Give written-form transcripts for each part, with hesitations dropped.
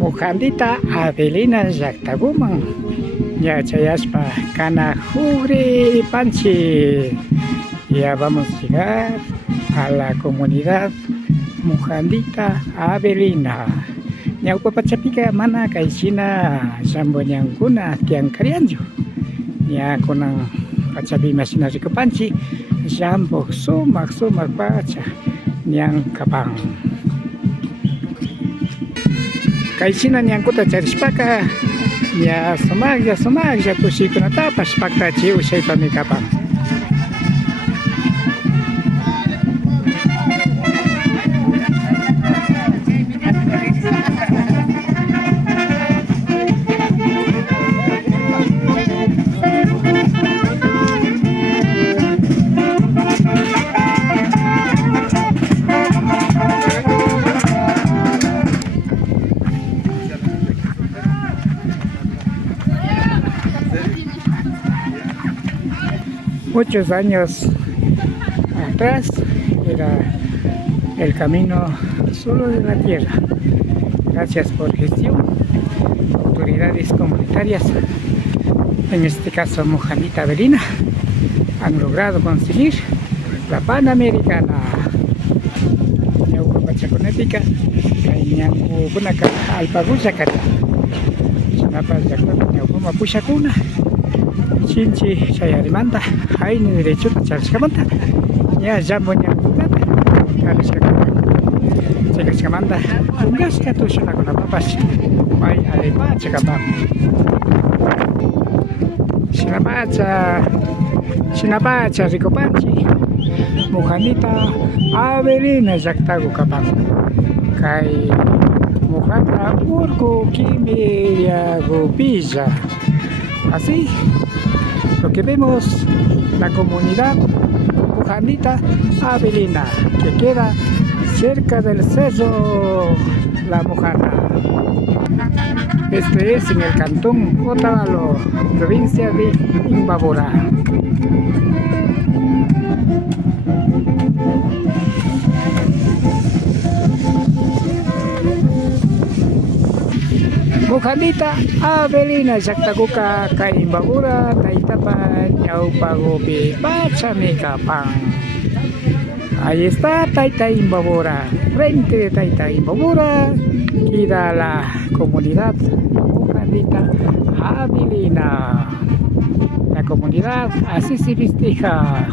Mujandita Avelina llaqtakuman yachayaspa kanajuri panchi. Ya vamos a llegar a la comunidad Mujandita Avelina. Ñawpa pachapika mana kayshina llampuñankuna tiyankarianchu. Ya kunan pachapi mashina rikupanchi llampu sumak pacha ñankapan. Kayshina ñankuta charishpaka ya sumaqlla tusuykunatapas paktachi ushaypami kapan. Muchos años atrás era el camino solo de la tierra. Gracias por gestión, autoridades comunitarias, en este caso Mujandita Avelina, han logrado conseguir la Panamericana. Ñawpa pachakunapiqa ñanku kunaka alpagullakata chinapas llaqtata ñawpama pushakuna chinchi chayarimanta hayni derechota charishkamanta ña llampu ñankunata charishkamanta kungasqa tushunakunapapas may alipacha kapan. Shinapacha rikupanchi Mujandita Avelina llaqtaku kapan. Kay Mujanta urku Quimiriagupilla. Así lo que vemos, la comunidad Mujandita Avelina, que queda cerca del cerro La Mujana. Este es en el cantón Otavalo, provincia de Imbabura. Mujandita Avelina llaqtakuqa kay Imbabura taytapa ñawpakupi pachami kapan. Ahí está Tayta Imbabura. Frente de Tayta Imbabura queda la comunidad Mujandita Avelina. La comunidad así se festeja.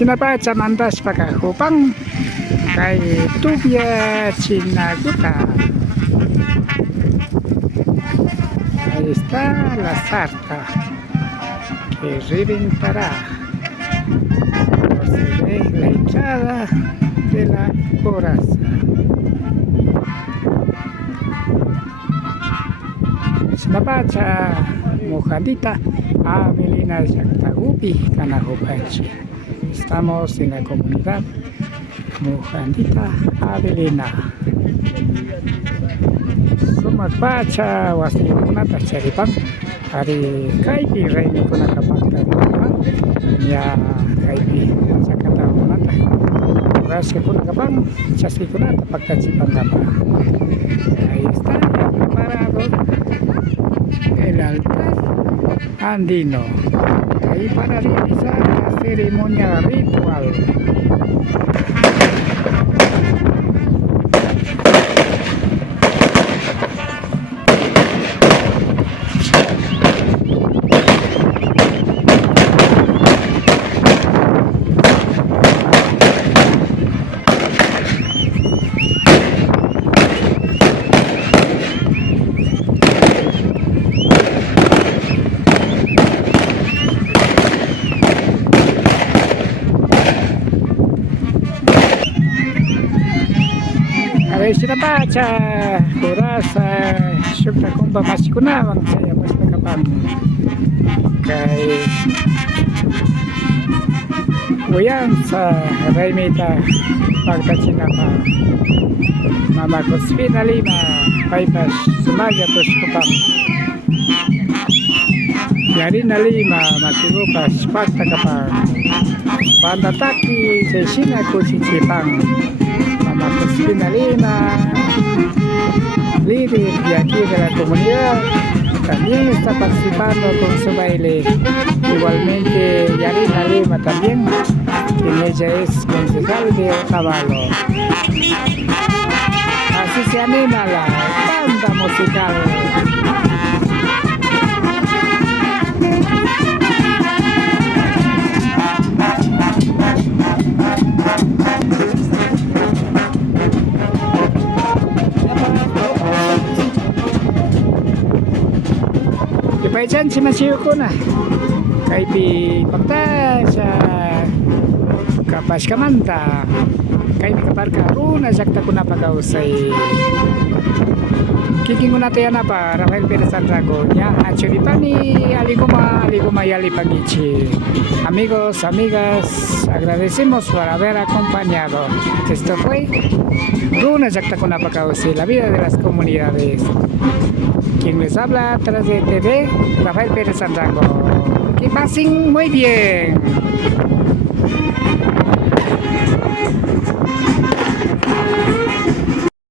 Sinapacha mandashpa kahupang kay Tubia Chinakuta. Ahí está la sarta que reventará. Se ve la entrada de la coraza. Sinapacha Mujandita Avelina llaqtakupi kanajupanchi. Estamos en la comunidad Mujandita Avelina. Sumak pacha wasikunata charipan hari kaypi raymikunakapaqta ya kaypi chakatakunata rashkakunakapan chaskikunata paktachipankapa. Ahí está preparado el altar andino. Ahí para realizar la ceremonia ritual. Sinapacha kurasa syukta kumba masikunawang saya mas nakapang kay uyan sa Raimita pagkachina pa mama ko finally ma paipas sumaga to kupang yari na lima masirupas pagta kapang pandataki sa sina ko si Chipang mama ko finally ma líder de aquí de la comunidad, también está participando con su baile. Igualmente Yarina Lima también, quien ella es concejal de Otavalo. Así se anima la banda musical. Dyan si Masyo ko na kay pi pagta sa kapas kamanta kay mi kaparka runa sakta ko na pagausay kiking ko na tayo na pa Rafael Perez Sandrago ya actually pa ni aliguma yali pagichi amigos, amigas, agradecemos por haber acompañado. Esto fue Runa sakta ko na pagausay, la vida de las comunidades. Quien les habla atrás de TV, Rafael Perez Sandrago. Que pasen muy bien.